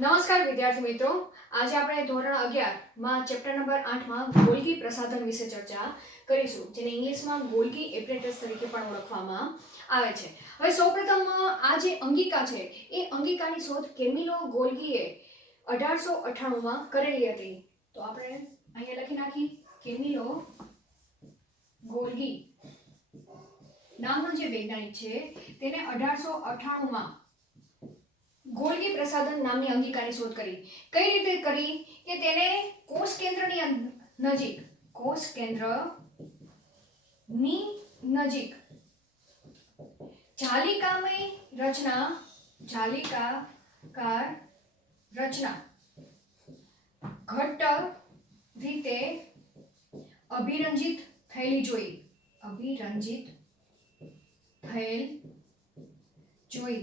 નમસ્કાર વિદ્યાર્થી મિત્રો, આજે આપણે ધોરણ 11 માં ચેપ્ટર નંબર 8 માં ગોલ્ગી પ્રસાધન વિશે ચર્ચા કરીશું, જેને ઇંગ્લિશમાં ગોલ્ગી એપરેટસ તરીકે પણ ઓળખવામાં આવે છે. હવે સૌપ્રથમ આ જે અંગિકા છે એ અંગિકાની શોધ કેમિલો ગોલ્ગીએ 1898 માં કરેલી હતી. તો આપણે અહીંયા લખી નાખી કેમિલો ગોલ્ગી નામનો જે વૈજ્ઞાનિક છે તેને 1898 માં ગોલ્ગી પ્રસાધન નામની અંગિકાની શોધ કરી. કઈ રીતે કરી કે તેને કોષ કેન્દ્રની નજીક જાલિકાકાર રચના ઘટ્ટ રીતે અભિરંજિત થયેલ જોઈ.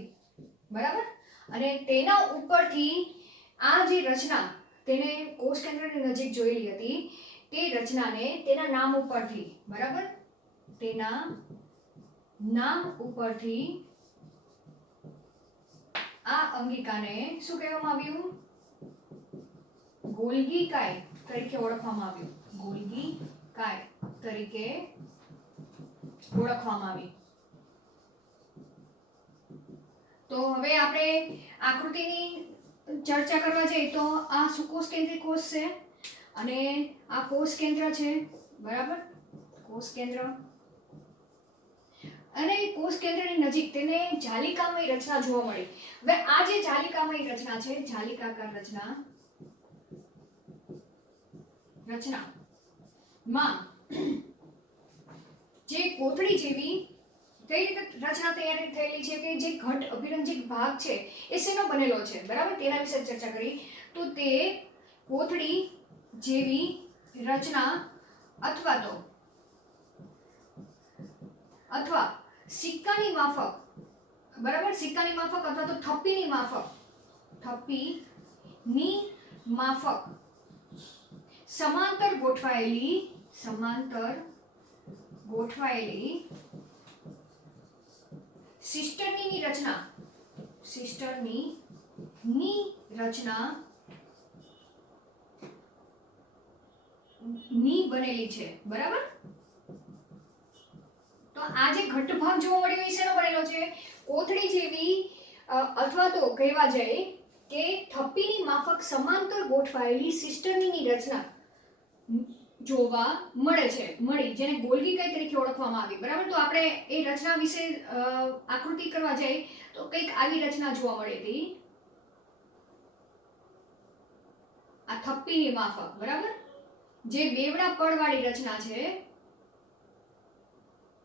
બરાબર. અને તેના ઉપરથી આ જે રચના તેને કોષ કેન્દ્રની નજીક જોયેલી હતી તે રચનાને તેના નામ ઉપરથી, બરાબર, તેના નામ ઉપરથી આ અંગિકાને શું કહેવામાં આવ્યું? ગોલ્ગીકાય તરીકે ઓળખવામાં આવ્યું. ગોલ્ગીકાય તરીકે ઓળખવામાં આવી. તો હવે આપણે આકૃતિની ચર્ચા કરવા જઈએ તો આ સુકોષ કેન્દ્રીય કોષ છે અને આ કોષ કેન્દ્ર છે, બરાબર, કોષ કેન્દ્ર. અને કોષ કેન્દ્રની નજીક તેને જાલિકામય રચના જોવા મળી. હવે આ જે જાલિકામય રચના છે, જાલિકાકાર રચનામાં જે કોથળી જેવી કઈ રીતે રચના તૈયાર થયેલી છે કે જે ઘટ અભિરંજિત ભાગ છે એ શેનો બનેલો છે, બરાબર, તેના વિશે ચર્ચા કરી. તો તે કોથળી જેવી રચના અથવા સિક્કાની માફક, બરાબર, સિક્કાની માફક અથવા તો થપ્પીની માફક સમાંતર ગોઠવાયેલી સિસ્ટર્નીની રચના બનેલી છે, બરાબર. તો આ જે ઘટ્ટ ભાગ જોવા મળ્યો એ શેનો બનેલો છે? કોથળી જેવી અથવા તો કહેવા જાય કે થપ્પીની માફક સમાંતર ગોઠવાયેલી સિસ્ટર્નીની રચના જોવા મળી, જેને ગોલ્ગીકાય તરીકે ઓળખવામાં આવી, બરાબર. તો આપણે એ રચના વિશે આકૃતિ કરવા જઈએ તો કંઈક આવી રચના જોવા મળી હતી. આ થપ્પીની માફક, બરાબર, જે બેવડા પડવાળી રચના છે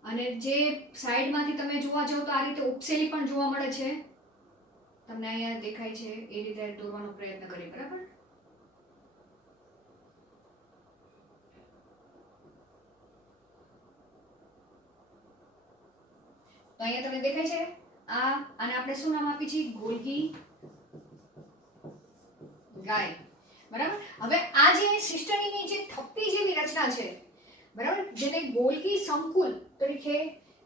અને જે સાઈડમાંથી તમે જોવા જાવ તો આ રીતે ઉપસેલી પણ જોવા મળે છે. તમને અહીંયા દેખાય છે એ રીતે દોરવાનો પ્રયત્ન કરીએ, બરાબર. તો અહીંયા તમને દેખાય છે આને આપણે શું નામ આપી છે? ગોલ્ગી ગાય, બરાબર. હવે આ જે સિસ્ટર્નીની જે થપ્પી જેવી રચના છે, બરાબર, જેને ગોલ્ગી સંકુલ તરીકે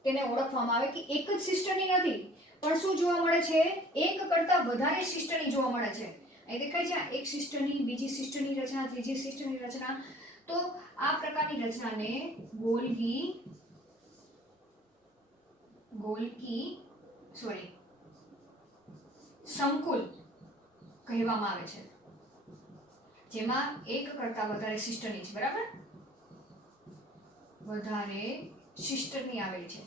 તેને ઓળખવામાં આવે કે એક જ સિસ્ટર્ની નથી પણ શું જોવા મળે છે? એક કરતા વધારે સિસ્ટર્ની જોવા મળે છે. અહીં દેખાય છે એક સિસ્ટર્ની, બીજી સિસ્ટર્ની રચના, ત્રીજી સિસ્ટર્ની રચના. તો આ પ્રકારની રચનાને ગોલ્ગી સંકુલ કહેવામાં આવે છે, જેમાં એક કરતા વધારે સિસ્ટર્ની છે, બરાબર, વધારે સિસ્ટર્ની આવેલી છે.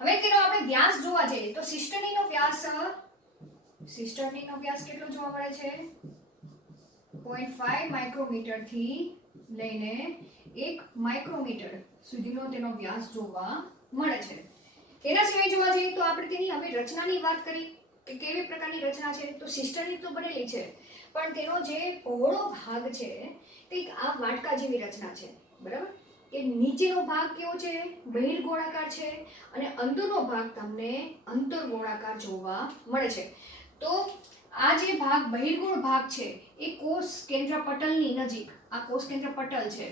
હવે તેનો આપણે વ્યાસ જોવા જઈએ તો સિસ્ટર્નીનો વ્યાસ કેટલો જોવા મળે છે? 0.5 માઇક્રોમીટર થી લઈને 1 માઇક્રોમીટર સુધીનો તેનો વ્યાસ જોવા મળે છે. તેના સિવાય જોવા જઈએ તો આપણે તેની હવે રચનાની વાત કરી કે કેવી પ્રકારની રચના છે. તો સિસ્ટર્ની તો બનેલી છે પણ તેનો જે પહોળો ભાગ છે તે આ વાટકા જેવી રચના છે, બરાબર, કે નીચેનો ભાગ કેવો છે? બહિર્ગોળાકાર છે અને અંદરનો ભાગ તમને અંતર્ગોળાકાર જોવા મળે છે. તો આ જે ભાગ બહિર્ગોળ ભાગ છે એ કોષ કેન્દ્ર પટલની નજીક, આ કોષ કેન્દ્ર પટલ છે,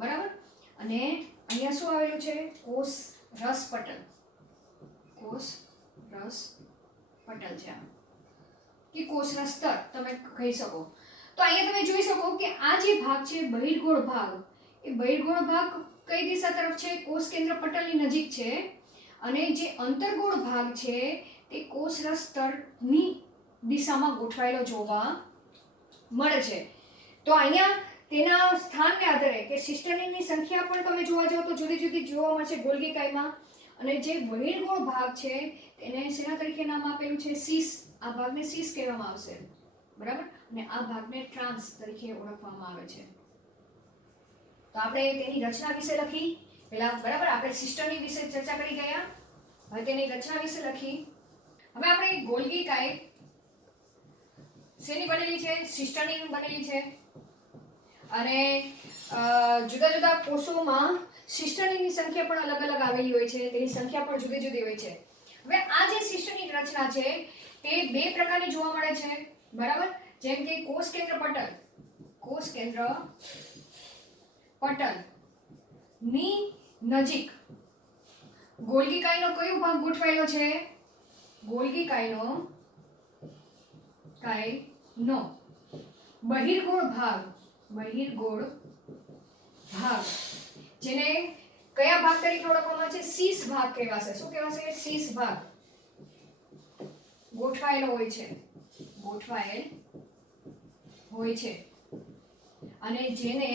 બરાબર, અને અહીંયા શું આવેલું છે? કોષ રસ પટલ છે. કે કોષના સ્તર તમે કહી શકો. તો અહીંયા તમે જોઈ શકો કે આ જે ભાગ છે બહિર્ગોળ ભાગ, એ બહિર્ગોળ ભાગ કઈ દિશા તરફ છે? કોષ કેન્દ્ર પટલની નજીક છે. અને જે અંતર્ગોળ ભાગ છે તે કોષરસ સ્તરની દિશામાં ગોઠવાયેલો જોવા મળે છે. તો અહીંયા તેના સ્થાનને આધારે કે સિસ્ટર્નીની સંખ્યા પણ તમે જોવા જાઓ તો જુદી જુદી જોવા મળશે ગોલ્ગી કાયમાં. અને જે બહિર્ગોળ ભાગ છે તેને શેના તરીકે નામ આપેલું છે? સીસ. આ ભાગને સીસ કહેવામાં આવશે, બરાબર. અને આ ભાગને ટ્રાન્સ તરીકે ઓળખવામાં આવે છે. તો આપણે તેની રચના વિશે લખી પહેલા, બરાબર. આપણે સિસ્ટમની વિશે ચર્ચા કરી ગયા, હવે તેની રચના વિશે લખી. હવે આપણે ગોલ્ગી કાય શેની બનેલી છે? સિસ્ટમની બનેલી છે. અને જુદા જુદા કોષોમાં સિસ્ટમની સંખ્યા પણ અલગ અલગ આવેલી હોય છે, તેની સંખ્યા પણ જુદી જુદી હોય છે. હવે આ જે સિસ્ટમની રચના છે તે બે પ્રકારની જોવા મળે છે, બરાબર. જેમ કે કોષ કેન્દ્ર પટલ, કોષ કેન્દ્ર પટલ ની નજીક ગોલ્ગી કાયનો કયો ભાગ ગોઠવાયેલો છે? ગોલ્ગી કાયનો બહિર્ગોળ ભાગ, બહિર્ગોળ ભાગ, જેને કયા ભાગ તરીકે ઓળખવામાં આવે છે? સીસ ભાગ કહેવાશે. શું કહેવાશે? સીસ ભાગ ગોઠવાયેલો હોય છે, ગોઠવાયેલ હોય છે. અને જેને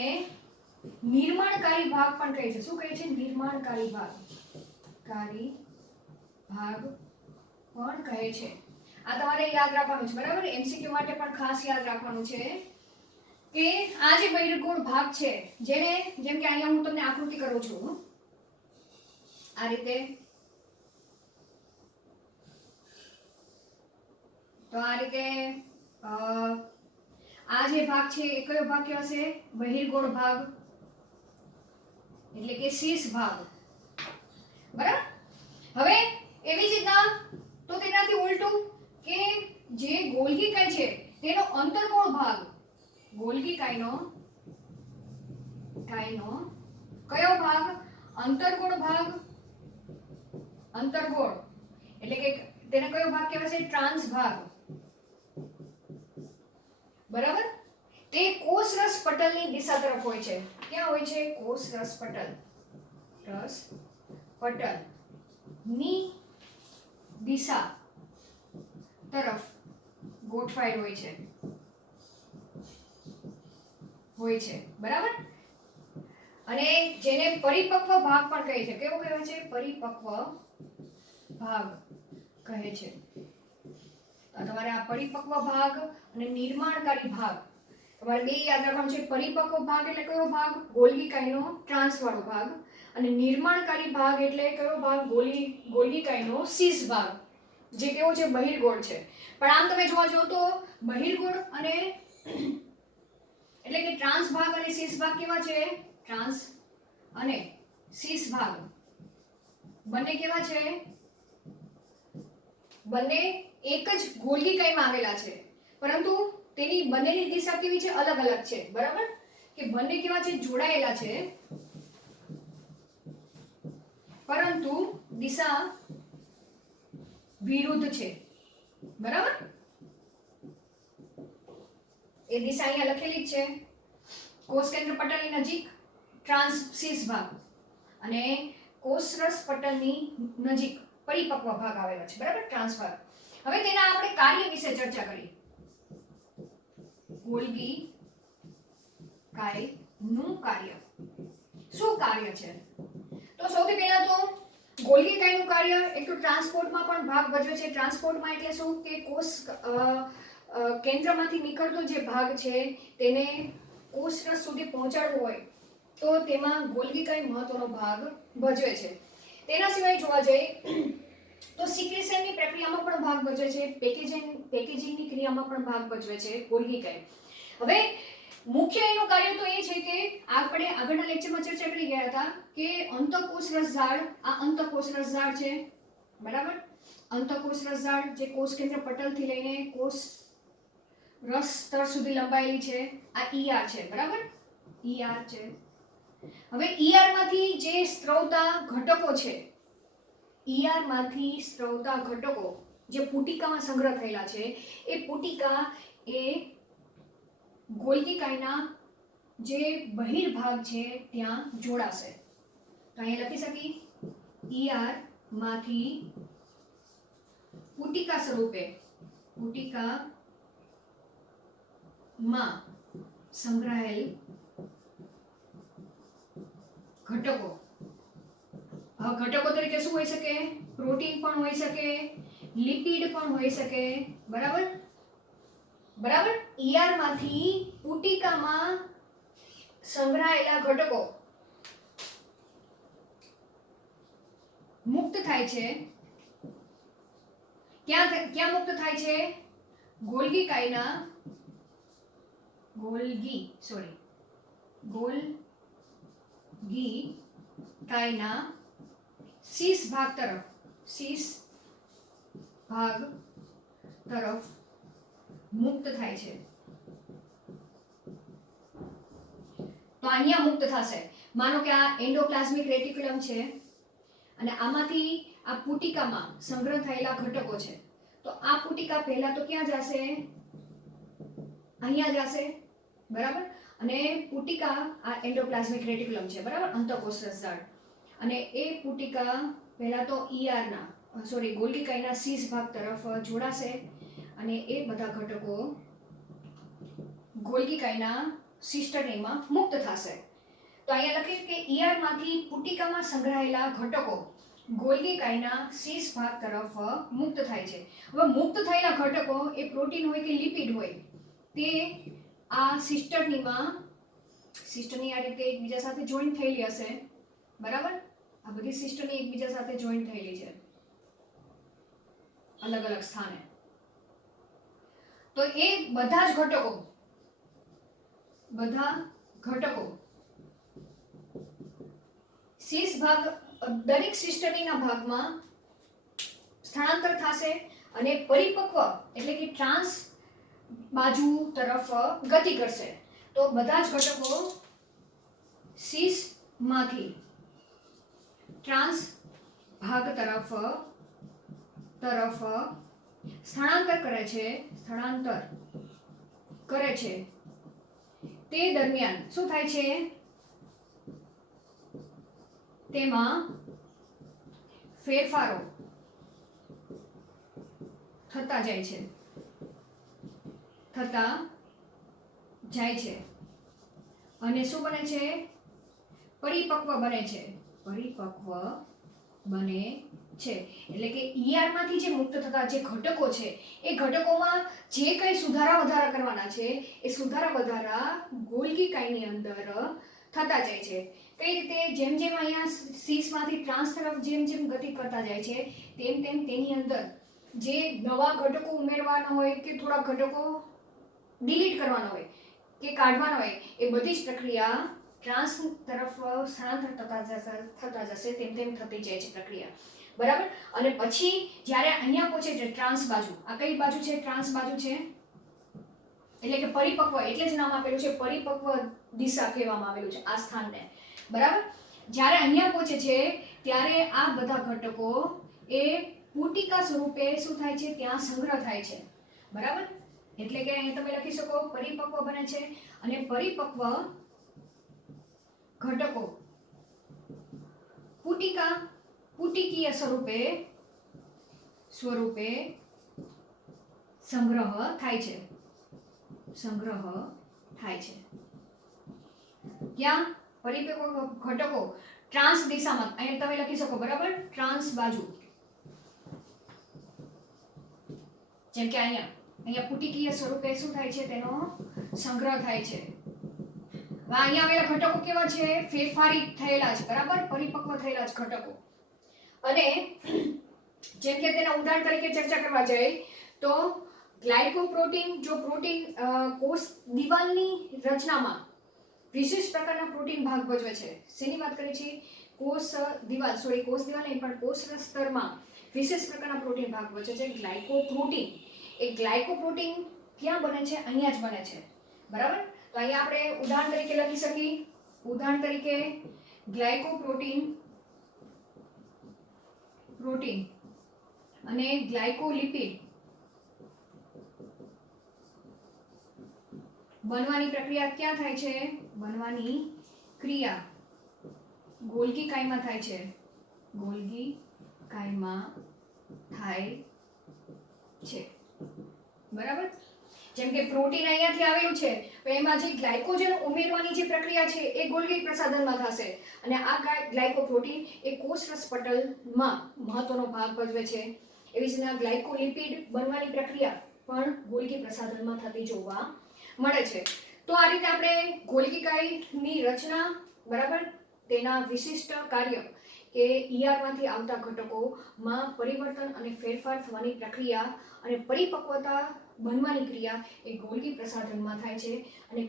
નિર્માણકારી ભાગ પણ કહે છે. શું કહે છે? નિર્માણકારી ભાગ, કારી ભાગ પણ કહે છે. આ તમારે યાદ રાખવાનું છે, બરાબર. એમસીક્યુ માટે પણ ખાસ યાદ રાખવાનું છે કે આ જે બહિર્ગોળ ભાગ છે, જેને જેમ કે અહીંયા હું તમને આકૃતિ કરું છું આ રીતે, તો આ રીતે આ જે ભાગ છે એ કયો ભાગ કહેવાશે? બહિર્ગોળ ભાગ, એટલે કે શીર્ષ ભાગ, બરાબર. હવે એવી જ રીતના તો તેનાથી ઉલટું કે જે ગોલ્ગી કાય છે તેનો અંતર્ગોળ ભાગ, ગોલ્ગી કાયનો કયો ભાગ? અંતર્ગોળ ભાગ, અંતર્ગોળ એટલે કે તેને કયો ભાગ કહેવાશે? ટ્રાન્સ ભાગ, બરાબર. તે કોષરસ પટલની દિશા તરફ હોય છે. ક્યાં હોય છે? કોષરસ પટલ, રસ પટલ ની દિશા તરફ ગોઠવાયેલ હોય છે, બરાબર. અને જેને પરિપક્વ ભાગ પણ કહે છે. કેવો કહેવાય છે? પરિપક્વ ભાગ કહે છે. તમારે આ પરિપક્વ ભાગ અને નિર્માણકારી ભાગ તમારે બે યાદ રાખવાનું છે. પરિપક્વ ભાગ એટલે કયો ભાગ? ગોલ્ગી કાયનો ટ્રાન્સ વાળો ભાગ. અને નિર્માણકારી ભાગ એટલે કયો ભાગ? ગોલ્ગી કાયનો શીર્ષ ભાગ, જે કેવો છે? બહિર્ગોળ છે. પણ આમ તમે જોવા જાઓ તો બહિર્ગોળ અને એટલે કે ટ્રાન્સ ભાગ અને શીર્ષ ભાગ કેવા છે? ટ્રાન્સ અને શીર્ષ ભાગ બંને કેવા છે? બંને એક જ ગોલ્ગી કાયમાં આવેલા છે, પરંતુ તેની બંનેની દિશા કેવી છે? અલગ અલગ છે, બરાબર. કે બંને કેવા છે? જોડાયેલા છે, પરંતુ દિશા વિરુદ્ધ છે, બરાબર. એ દિશા અહીંયા લખેલી જ છે. કોષ કેન્દ્ર પટલની નજીક ટ્રાન્સ શીર્ષ ભાગ અને કોષરસ પટલની નજીક પરિપક્વ ભાગ આવેલો છે, બરાબર. ટ્રાન્સ ભાગ. હવે તેના આપણે કાર્ય વિશે ચર્ચા કરી. ગોલ્ગી કાયનું કાર્ય શું કાર્ય છે? તો સૌથી પહેલા તો ગોલ્ગી કાયનું કાર્ય એક તો ટ્રાન્સપોર્ટમાં પણ ભાગ ભજવે છે. ટ્રાન્સપોર્ટમાં એટલે શું? કે કોષ કેન્દ્રમાંથી નીકળતો જે ભાગ છે તેને કોષરસ સુધી પહોંચાડવો હોય તો તેમાં ગોલ્ગી કાય મહત્વનો ભાગ ભજવે છે. તેના સિવાય જોવા જઈએ તો સિક્રેશનની પ્રક્રિયામાં પણ ભાગ ભજવે છે. પેકેજિંગની ક્રિયામાં પણ ભાગ ભજવે છે ગોલ્ગી કાય. હવે મુખ્ય એનું કાર્ય તો એ છે કે આપણે આગળના લેક્ચરમાં ચર્ચા કરી ગયા હતા કે અંતઃકોષરસ ઝાડ, આ અંતઃકોષરસ ઝાડ છે, બરાબર. અંતઃકોષરસ ઝાડ જે કોષ કેન્દ્ર પટલથી લઈને કોષ રસ સ્તર સુધી લંબાયેલી છે. આ ઈઆર છે, બરાબર. ઈઆર છે. હવે ઈઆર માંથી જે સ્ત્રવતા ઘટકો છે, ઈઆર માંથી સ્ત્રવતા ઘટકો જે પુટિકામાં સંગ્રહ થયેલા છે એ પુટિકા એ ગોલ્ગી કાયના જે બહિર્ભાગ છે ત્યાં જોડાશે. તો અહીંયા લખી શકી ER માંથી પુટિકા સ્વરૂપે પુટિકામાં સંગ્રહાયેલ ઘટકો. ઘટકો તરીકે શું હોઈ શકે? પ્રોટીન પણ હોઈ શકે, લિપિડ પણ હોઈ શકે. બરાબર બરાબર. ER માંથી પુટિકામાં સંગ્રહાયેલા ઘટકો મુક્ત થાય છે. ક્યાં મુક્ત થાય છે? ગોલ્ગી કાયના શીર્ષ ભાગ તરફ મુક્ત થાય છે. તો અહીંયા મુક્ત થશે. માનો કે આ એન્ડોપ્લાઝમિક રેટિક્યુલમ છે અને આમાંથી આ પુટિકામાં સંગ્રહ થયેલા ઘટકો છે. તો આ પુટિકા પહેલા તો ક્યાં જશે? અહીંયા જશે. બરાબર. અને પુટિકા આ એન્ડોપ્લાઝમિક રેટિક્યુલમ છે. બરાબર, અંતઃકોષ રસજાળ. અને એ પુટિકા પહેલા તો ગોલ્ગી કાયના શીર્ષ ભાગ તરફ જોડાશે અને એ બધા ઘટકો ગોલ્ગી કાયના સિસ્ટર્નીમાં મુક્ત થશે. તો અહીંયા લખીએ કે ER માંથી પુટિકામાં સંગ્રહાયેલા ઘટકો ગોલ્ગી કાયના શીર્ષ ભાગ તરફ મુક્ત થાય છે. હવે મુક્ત થયેલા ઘટકો એ પ્રોટીન હોય કે લિપિડ હોય તે આ સિસ્ટર્ની આ રીતે એકબીજા સાથે જોઈન્ટ થયેલી હશે. બરાબર. આ બધી સિસ્ટર્ની એકબીજા સાથે જોઈન્ટ થયેલી છે અલગ અલગ સ્થાને. તો એ બધા ઘટકો શીર્ષ ભાગ દરેક સિસ્ટર્નીના ભાગમાં સ્થળાંતર થશે અને પરિપક્વ એટલે કે ટ્રાન્સ બાજુ તરફ ગતિ કરશે. તો બધા જ ઘટકો શીર્ષમાંથી ટ્રાન્સ ભાગ તરફ સ્થળાંતર કરે છે. તે દરમિયાન શું થાય છે? તેમાં ફેરફારો થતા જાય છે અને શું બને છે? પરિપક્વ બને છે. એટલે કે ER માંથી જે મુક્ત થતા જે ઘટકો છે એ ઘટકોમાં જે કંઈ સુધારા વધારા કરવાના છે એ સુધારા વધારા ગોલ્ગી કાયની અંદર થતા જાય છે. કઈ રીતે? જેમ જેમ અહીંયા શીર્ષમાંથી ટ્રાન્સ તરફ જેમ ગતિ કરતા જાય છે તેમ તેની અંદર જે નવા ઘટકો ઉમેરવાના હોય કે થોડા ઘટકો ડિલીટ કરવાના હોય કે કાઢવાના હોય એ બધી જ પ્રક્રિયા ટ્રાન્સ તરફ સ્થળાંતર થતા જશે તેમ થતી જાય છે પ્રક્રિયા. બરાબર. અને પછી જ્યારે અહીંયા પહોંચે છે ટ્રાન્સ બાજુ. આ કઈ બાજુ છે? ટ્રાન્સ બાજુ છે. એટલે કે પરિપક્વ, એટલે જ નામ આપેલું છે પરિપક્વ દિશા કહેવામાં આવેલું છે આ સ્થાનને. બરાબર. જ્યારે અહીંયા પહોંચે છે ત્યારે આ બધા ઘટકો એ પુટિકા સ્વરૂપે શું થાય છે? ત્યાં સંગ્રહ થાય છે. બરાબર. એટલે કે અહીં તમે લખી શકો પરિપક્વ બને છે અને પરિપક્વ ઘટકો પુટિકીય સ્વરૂપે સંગ્રહ થાય છે. ક્યાં? પરિપક્વ ઘટકો ટ્રાન્સ દિશામાં. અહીંયા તમે લખી શકો. બરાબર. ટ્રાન્સ બાજુ. જેમ કે અહીંયા પુટિકીય સ્વરૂપે શું થાય છે? તેનો સંગ્રહ થાય છે. અહીંયા આવેલા ઘટકો કેવા છે? ફેરફારિત થયેલા છે. બરાબર. પરિપક્વ થયેલા છે ઘટકો. અને જેમ કે તેના ઉદાહરણ તરીકે ચર્ચા કરવા જાય તો ગ્લાયકોપ્રોટીન, જો પ્રોટીન કોષ દિવાલની રચનામાં વિશેષ પ્રકારના પ્રોટીન ભાગ ભજવે છે. શેની વાત કરીએ છીએ? કોષ દિવાલ નહીં પણ કોષ સ્તરમાં વિશેષ પ્રકારના પ્રોટીન ભાગ ભજવે છે ગ્લાયકોપ્રોટીન. એ ગ્લાયકોપ્રોટીન ક્યાં બને છે? અહીંયા જ બને છે. બરાબર. તો અહીંયા આપણે ઉદાહરણ તરીકે લખી શકીએ. ઉદાહરણ તરીકે ગ્લાયકોપ્રોટીન અને ગ્લાયકોલિપિડ બનવાની પ્રક્રિયા ક્યાં થાય છે? બનવાની ક્રિયા ગોલ્ગી કાયમાં થાય છે. ગોલ્ગી કાયમાં થાય છે. બરાબર? જેમ કે પ્રોટીન અહીંયાથી આવેલું છે તો એમાં જે ગ્લાયકોજન ઉમેરવાની જે પ્રક્રિયા છે એ ગોલ્ગી પ્રસાધનમાં થશે અને આ ગ્લાયકોપ્રોટીન એ કોષરસ પટલમાં મહત્વનો ભાગ ભજવે છે. એવી જ રીતના ગ્લાયકોલિપિડ બનવાની પ્રક્રિયા પણ ગોલ્ગી પ્રસાધનમાં થતી જોવા મળે છે. તો આ રીતે આપણે ગોલ્ગી કાયની રચના, બરાબર, તેના વિશિષ્ટ કાર્ય કે ઈઆરમાંથી આવતા ઘટકોમાં પરિવર્તન અને ફેરફાર થવાની પ્રક્રિયા અને પરિપક્વતા બનવાની ક્રિયા એ ગોલ્ગી પ્રસાધનમાં થાય છે અને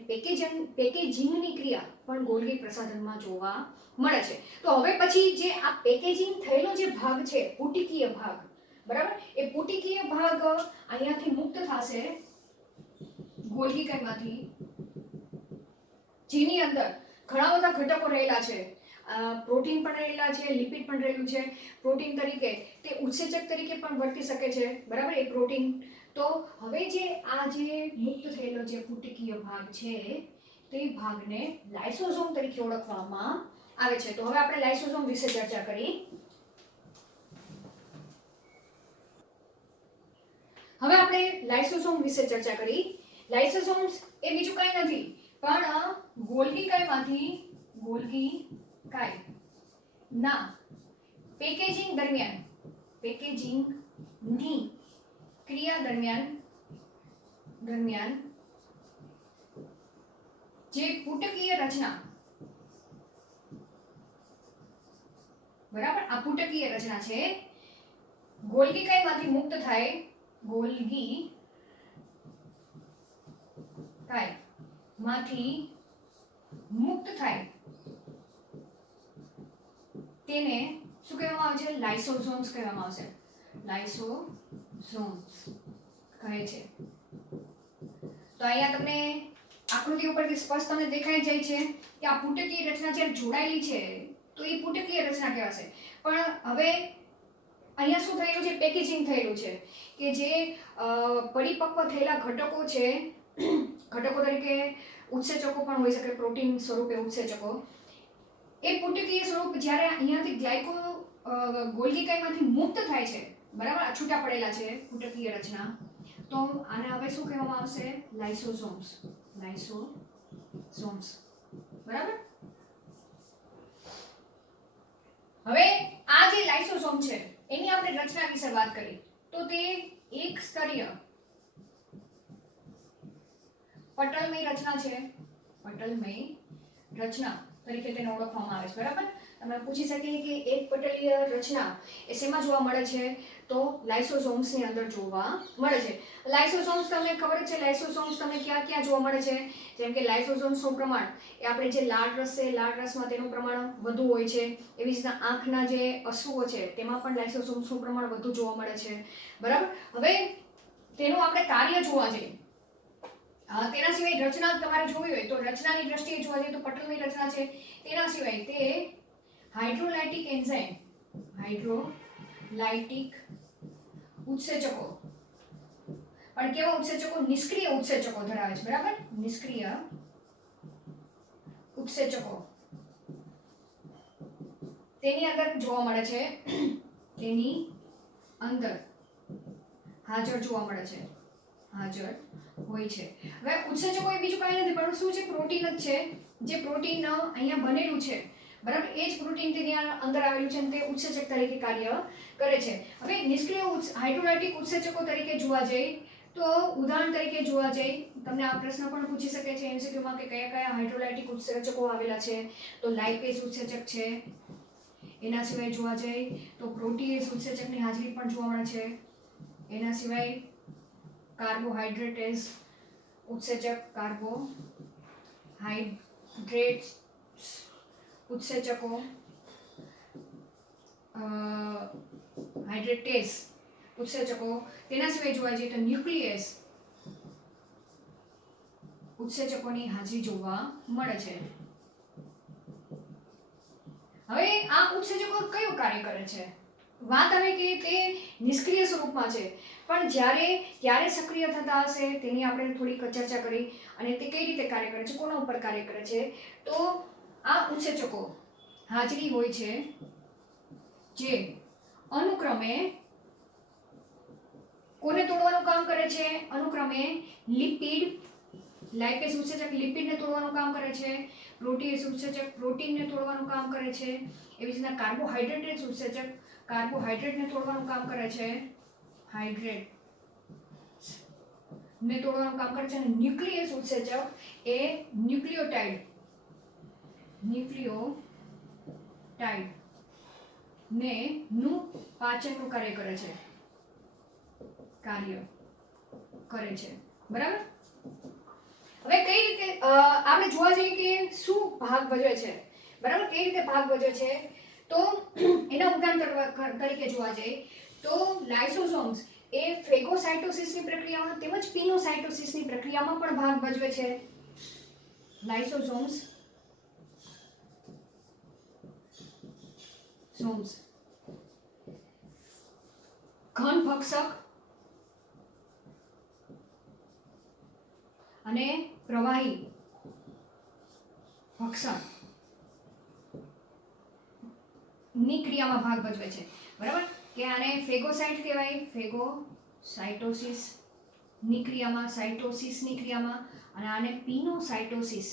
પેકેજિંગની ક્રિયા પણ ગોલ્ગી પ્રસાધનમાં જોવા મળે છે. તો હવે પછી જે આ પેકેજિંગ થયેલો જે ભાગ છે, પુટિકીય ભાગ, બરાબર, એ પુટિકીય ભાગ અહીંયાથી મુક્ત થશે ગોલ્ગી કાયમાંથી, જેની અંદર ઘણા બધા ઘટકો રહેલા છે. પ્રોટીન પણ રહેલા છે, લિપિડ પણ રહેલું છે. પ્રોટીન તરીકે તે ઉત્સેચક તરીકે પણ વર્તી શકે છે, બરાબર, એ પ્રોટીન. તો હવે જે આ જે મુક્ત થયેલો જે પુટિકીય ભાગ છે તે ભાગને લાઇસોસોમ તરીકે ઓળખવામાં આવે છે. તો હવે આપણે લાઇસોસોમ વિશે ચર્ચા કરી. લાઇસોસોમ્સ એ બીજું કાંઈ નથી પણ ગોલ્ગી કાયના પેકેજિંગની ક્રિયા દરમિયાન જે પુટકીય રચના, બરાબર, આ પુટકીય રચના છે ગોલ્ગી કાયમાંથી મુક્ત થાય, ગોલ્ગી કાયમાંથી મુક્ત થાય તેને શું કહેવામાં આવે છે? લાઇસોસોમ્સ કહેવામાં આવશે. લાઇસોસોમ્સ કહે છે. તો અહીંયા તમને આકૃતિ ઉપરથી સ્પષ્ટ તમને દેખાઈ જાય છે કે આ પુટકીય રચના જ્યારે જોડાયેલી છે તો એ પુટકીય રચના કહેવાશે. પણ હવે અહીંયા શું થયેલું છે? પેકેજિંગ થયેલું છે કે જે પરિપક્વ થયેલા ઘટકો છે, ઘટકો તરીકે ઉત્સેચકો પણ હોઈ શકે, પ્રોટીન સ્વરૂપે ઉત્સેચકો, એ પુટકીય સ્વરૂપ જ્યારે અહીંયાથી ગોલ્ગી કાયમાંથી મુક્ત થાય છે, બરાબર, આ છૂટા પડેલા છે પુટકીય રચના, તો આને હવે શું કહેવામાં આવશે? લાઇસોસોમ્સ. બરાબર. હવે આ જે લાઇસોસોમ છે એની આપણે રચના વિશે વાત કરી તો તે એક સ્તરીય પટલમય રચના છે. પટલમય રચના તરીકે તેને ઓળખવામાં આવે છે, બરાબર. તમે પૂછી શકે કે એક પટલીય રચના એ શેમાં જોવા મળે છે? તો લાઇસોસોમ્સ ની અંદર જોવા મળે છે. લાઇસોસોમ્સ તમને ખબર જ છે, લાઇસોસોમ્સ તમને ક્યાં ક્યાં જોવા મળે છે? જેમ કે લાઇસોસોમ્સનું પ્રમાણ એ આપણે જે લાળ રસ છે, લાળ રસમાં તેનું પ્રમાણ વધુ હોય છે. એવી જ રીતના આંખના જે અશ્રુઓ છે તેમાં પણ લાઇસોસોમ્સનું પ્રમાણ વધુ જોવા મળે છે, બરાબર. હવે તેનું આપણે કાર્ય જોવા જઈએ, તેના સિવાય રચના તમારે જોવી હોય તો રચનાની દ્રષ્ટિએ જોવા જઈએ તો પટલમય રચના છે. તેના સિવાય તે હાઇડ્રોલાઇટિક એન્ઝાઇમ, હાઇડ્રોલાઇટિક ઉત્સેચકો, પણ કેવા ઉત્સેચકો? નિષ્ક્રિય ઉત્સેચકો ધરાવે છે, બરાબર. નિષ્ક્રિય ઉત્સેચકો તેની અંદર જોવા મળે છે, તેની અંદર હાજર જોવા મળે છે, હાજર હોય છે. હવે ઉત્સેચકો એ બીજું કાંઈ નથી પણ શું છે? પ્રોટીન જ છે. જે પ્રોટીન અહીંયા બનેલું છે, બરાબર, એ જ પ્રોટીન તેની અંદર આવેલું છે અને તે ઉત્સેચક તરીકે કાર્ય કરે છે. હવે નિષ્ક્રિય હાઇડ્રોલાઇટિક ઉત્સેચકો તરીકે જોવા જઈએ તો ઉદાહરણ તરીકે જોવા જઈએ, તમને આ પ્રશ્ન પણ પૂછી શકે છે એમસીક્યુમાં કે કયા કયા હાઇડ્રોલાઇટિક ઉત્સેચકો આવેલા છે? તો લાઇપેઝ ઉત્સેચક છે. એના સિવાય જોવા જઈએ તો પ્રોટીએઝ ઉત્સેચકની હાજરી પણ જોવા મળે છે. એના સિવાય કાર્બોહાઈડ્રેટેઝ ઉત્સેચક, કાર્બોહાઈડ્રેટ્સ ઉત્સેચકો, હાઇડ્રેટેઝ ઉત્સેચકો. તેના સિવાય જોવા જઈએ તો ન્યુક્લિયસ ઉત્સેચકોની હાજરી જોવા મળે છે. હવે આ ઉત્સેચકો કયું કાર્ય કરે છે? વાત આવે કે તે નિષ્ક્રિય સ્વરૂપમાં છે, પણ જ્યારે ક્યારે સક્રિય થતા હશે તેની આપણે થોડીક ચર્ચા કરી, અને તે કઈ રીતે કાર્ય કરે છે, કોના ઉપર કાર્ય કરે છે. તો આ ઉત્સેચકો હાજરી હોય છે જે અનુક્રમે કોને તોડવાનું કામ કરે છે, અનુક્રમે લિપિડ લાઇપેઝ ઉત્સેચક લિપિડને તોડવાનું કામ કરે છે, પ્રોટીએઝ ઉત્સેચક પ્રોટીનને તોડવાનું કામ કરે છે, એવી રીતના કાર્બોહાઈડ્રેટ ઉત્સેચક કાર્બોહાઈડ્રેટને તોડવાનું કામ કરે છે, હાઇડ્રેટ ને તોડવાનું કામ કરે છે, અને ન્યુક્લિયસ ઉત્સેચક એ ન્યુક્લિયોટાઇડ ને નું પાચનનું કાર્ય કરે છે. બરાબર. હવે કઈ રીતે આપણે જોવા જઈએ કે શું ભાગ ભજવે છે, બરાબર, કઈ રીતે ભાગ ભજવે છે, તો એના ઉદાહરણ તરીકે જોવા જઈએ તો લાઇસોસોમ્સ એ ફેગોસાઇટોસિસની પ્રક્રિયામાં તેમજ પિનોસાઇટોસિસની પ્રક્રિયામાં પણ ભાગ ભજવે છે. લાઇસોસોમ્સ ઘન ભક્ષક અને પ્રવાહી ભક્ષણ ની ક્રિયામાં ભાગ ભજવે છે. બરાબર, કે આને ફેગોસાઇટ કહેવાય, ફેગોસાઇટોસિસ ની ક્રિયામાં, સાઇટોસિસની ક્રિયામાં, અને આને પિનોસાઇટોસિસ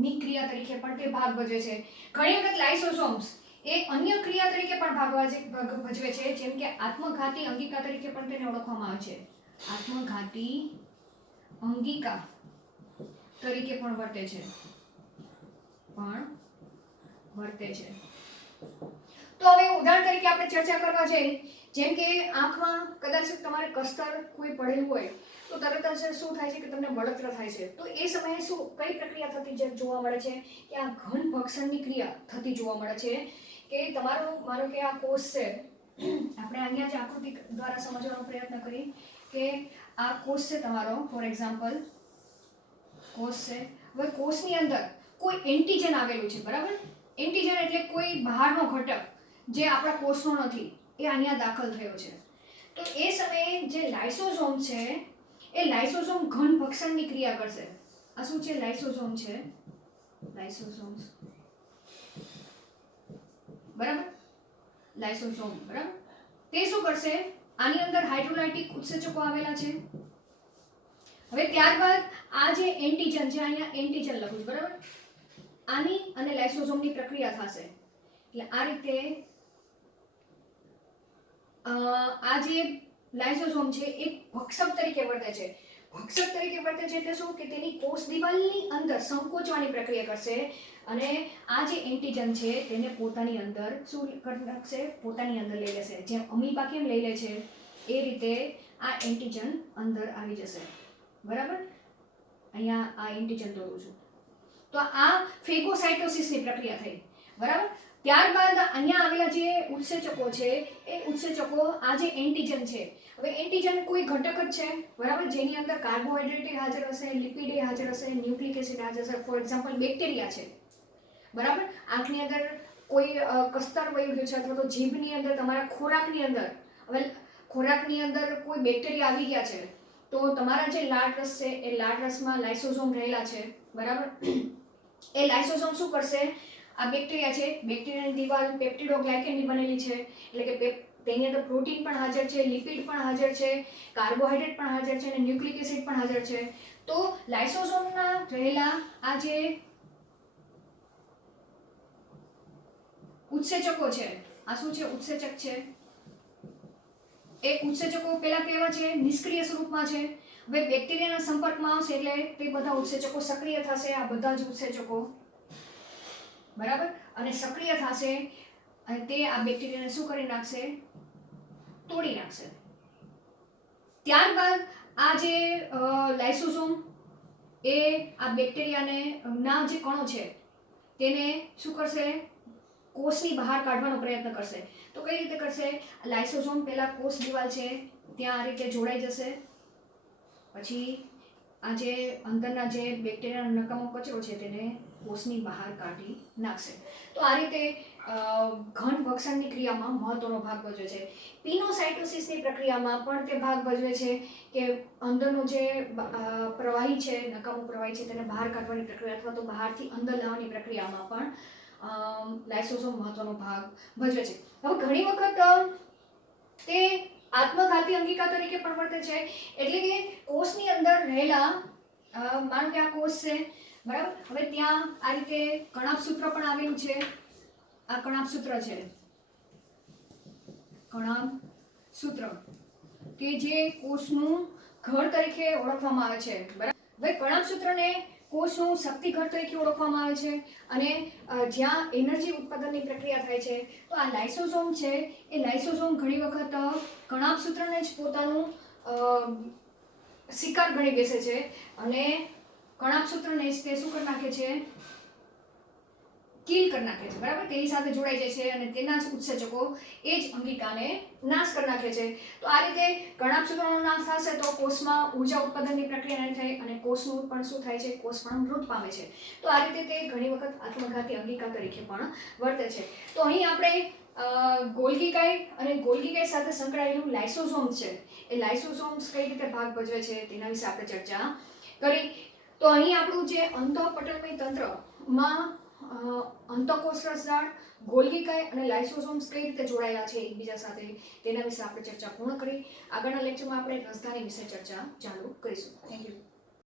ની ક્રિયા તરીકે પણ તે ભાગ ભજવે છે. ઘણી વખત લાઇસોસોમ્સ એ અન્ય ક્રિયા તરીકે પણ ભાગ ભજવે છે, જેમ કે આત્મઘાતી અંગિકા તરીકે પણ તેને ઓળખવામાં આવે છે. આત્મઘાતી અંગિકા તરીકે પણ વર્તે છે. તો હવે ઉદાહરણ તરીકે આપણે ચર્ચા કરવા જઈએ, જેમ કે આંખમાં કદાચ તમારે કસ્તર કોઈ પડેલું હોય તો તરત જ શું થાય છે કે તમને બળતરા થાય છે. તો એ સમયે શું કઈ પ્રક્રિયા થતી જોવા મળે છે કે આ ઘન ભક્ષણની ક્રિયા થતી જોવા મળે છે. કે તમારો માનો કે આ કોષ છે, આપણે અહીંયા જ આકૃતિ દ્વારા સમજવાનો પ્રયત્ન કરીએ કે આ કોષ છે તમારો, ફોર એક્ઝામ્પલ કોષ છે. હવે કોષની અંદર કોઈ એન્ટીજન આવેલું છે, બરાબર. એન્ટીજન એટલે કોઈ બહારનો ઘટક જે આપણા કોષનો નથી, એ અહીંયા દાખલ થયો છે. તો એ સમયે જે લાઇસોસોમ છે એ લાઇસોસોમ ઘન ભક્ષણની ક્રિયા કરશે. આ શું છે? લાઇસોસોમ છે, લાઇસોસોમ્સ, બરાબર, લાઇસોસોમ, બરાબર. તે શું કરશે? આની અંદર હાઇડ્રોલાઇટિક ઉત્સેચકો આવેલા છે. હવે ત્યારબાદ આ જે એન્ટીજન છે, અહીંયા એન્ટીજન લખું છું, બરાબર, આની અને લાઇસોસોમની પ્રક્રિયા થશે. એટલે આ રીતે આ જે લાઇસોસોમ છે એ ભક્ષક તરીકે વર્તે છે. ભક્ષક તરીકે વર્તે છે એટલે શું કે તેની કોષ દિવાલની અંદર સંકોચવાની પ્રક્રિયા કરશે, અને આ જે એન્ટીજન છે તેને પોતાની અંદર શું કરી નાખશે? પોતાની અંદર લઈ લેશે. જેમ અમીબા કેમ લઈ લે છે એ રીતે આ એન્ટીજન અંદર આવી જશે. બરાબર, અહીંયા આ એન્ટીજન દોરું છું. તો આ ફેગોસાઇટોસિસની પ્રક્રિયા થઈ. બરાબર. ત્યારબાદ અહીંયા આવેલા જે ઉત્સેચકો છે એ ઉત્સેચકો આ જે એન્ટીજન છે, હવે એન્ટીજન કોઈ ઘટક જ છે, બરાબર, જેની અંદર કાર્બોહાઈડ્રેટ હાજર હશે, લિપિડ હાજર હશે, ન્યુક્લિક એસિડ હાજર હશે. ફોર એક્ઝામ્પલ બેક્ટેરિયા છે, બરાબર. આંખની અંદર કોઈ કસ્તર વયું ગયું છે, અથવા તો જીભની અંદર, તમારા ખોરાકની અંદર, હવે ખોરાકની અંદર કોઈ બેક્ટેરિયા આવી ગયા છે, તો તમારા જે લાળ રસ છે એ લાળ રસમાં લાઇસોસોમ રહેલા છે, બરાબર. એ લાઇસોસોમ શું કરશે? આ બેક્ટેરિયા છે, બેક્ટેરિયાની દિવાલ પેપ્ટિડોગ્લાયકેનની બનેલી છે, એટલે કે તેની અંદર પ્રોટીન પણ હાજર છે, લિપિડ પણ હાજર છે, કાર્બોહાઈડ્રેટ પણ હાજર છે, અને ન્યુક્લિક એસિડ પણ હાજર છે. તો લાઇસોસોમના રહેલા આ જે ઉત્સેચકો છે, આ શું છે? ઉત્સેચક છે. એ ઉત્સેચકો પેલા કેવા છે? નિષ્ક્રિય સ્વરૂપમાં છે. હવે બેક્ટેરિયાના સંપર્કમાં આવશે એટલે તે બધા ઉત્સેચકો સક્રિય થશે. આ બધા જ ઉત્સેચકો, બરાબર, અને સક્રિય થશે અને તે આ બેક્ટેરિયાને શું કરી નાખશે? તોડી નાખશે. ત્યારબાદ આ જે લાઇસોસોમ એ આ બેક્ટેરિયાને ના જે કણો છે તેને શું કરશે? કોષની બહાર કાઢવાનો પ્રયત્ન કરશે. તો કઈ રીતે કરશે? લાઇસોસોમ પહેલા કોષ દિવાલ છે ત્યાં આ રીતે જોડાઈ જશે, પછી આ જે અંદરના જે બેક્ટેરિયાનો નકામો કચરો છે તેને કોષની બહાર કાઢી નાખશે. તો આ રીતે ઘન ભક્ષણની ક્રિયામાં મહત્વનો ભાગ ભજવે છે. પિનોસાઇટોસિસની પ્રક્રિયામાં પણ તે ભાગ ભજવે છે કે અંદરનું જે પ્રવાહી છે, નકામું પ્રવાહી છે, તેને બહાર કાઢવાની પ્રક્રિયા અથવા તો બહારથી અંદર લાવવાની પ્રક્રિયામાં પણ લાઇસોસોમ મહત્વનો ભાગ ભજવે છે. હવે ઘણી વખત તે આત્મઘાતી અંગિકા તરીકે પણ વર્તે છે. એટલે કે કોષની અંદર રહેલા, માનો કે આ કોષ છે, બરાબર, હવે ત્યાં આ રીતે કણાભસૂત્ર પણ આવેલું છે. આ કણાભસૂત્ર છે, કણાભસૂત્ર કે જે કોષનું ઘર તરીકે ઓળખવામાં આવે છે, બરાબર. હવે કણાભસૂત્રને કોષનું શક્તિઘર તરીકે ઓળખવામાં આવે છે અને જ્યાં એનર્જી ઉત્પાદનની પ્રક્રિયા થાય છે. તો આ લાઇસોસોમ છે, એ લાઇસોસોમ ઘણી વખત કણાભસૂત્રને જ પોતાનું શિકાર ગણી બેસે છે અને કણાભસૂત્રને જ તે શું કરી નાખે છે, કિલ કરી નાખે છે, બરાબર. તેની સાથે જોડાઈ જાય છે અને તેના જ ઉત્સેચકો એ જ અંગિકાને નાશ કરી નાખે છે. તો આ રીતે કણાભસૂત્રનો નાશ થશે તો કોષમાં ઊર્જા ઉત્પાદનની પ્રક્રિયા નહીં થાય અને કોષનું પણ શું થાય છે, કોષ પણ મૃત પામે છે. તો આ રીતે તે ઘણી વખત આત્મઘાતી અંગિકા તરીકે પણ વર્તે છે. તો અહીં આપણે ગોલ્ગી કાય અને ગોલ્ગી કાય સાથે સંકળાયેલું લાઇસોસોમ છે, એ લાઇસોસોમ્સ કઈ રીતે ભાગ ભજવે છે તેના વિશે આપણે ચર્ચા કરી. તો અહીં આપણું જે અંતઃપટલમય તંત્રમાં અંતઃકોષ રસજાળ, ગોલ્ગી કાય અને લાઇસોસોમ્સ કઈ રીતે જોડાયેલા છે એકબીજા સાથે તેના વિશે આપણે ચર્ચા પૂર્ણ કરી. આગળના લેક્ચરમાં આપણે રસધાની વિશે ચર્ચા ચાલુ કરીશું. Thank you.